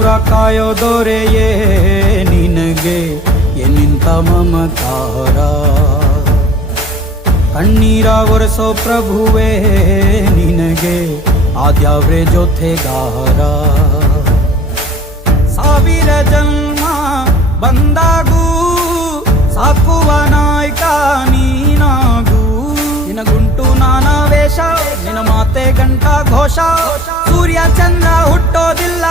ನಮ್ಮೂರ ಕಾಯೋ ದೊರೆಯೇ ನಿನಗೆ ಎನ್ನಿಂತ ಮಮಕಾರ. ಕಣ್ಣೀರ ಒರೆಸೋ ಪ್ರಭುವೇ ನಿನಗೆ ಆದ್ಯಾವ್ರೆ ಜೊತೆಗಾರ. ಸಾವಿರ ಜನ್ಮ ಬಂದಾಗೂ ಸಾಕುವ ನಾಯಕ ನೀನಾಗೂ. ನಿನ ಗುಂಟು ನಾನಾ ವೇಷ, ನಿನ ಮಾತೆ ಗಂಟ ಘೋಷ. ಸೂರ್ಯ ಚಂದ್ರ ಹುಟ್ಟೋದಿಲ್ಲ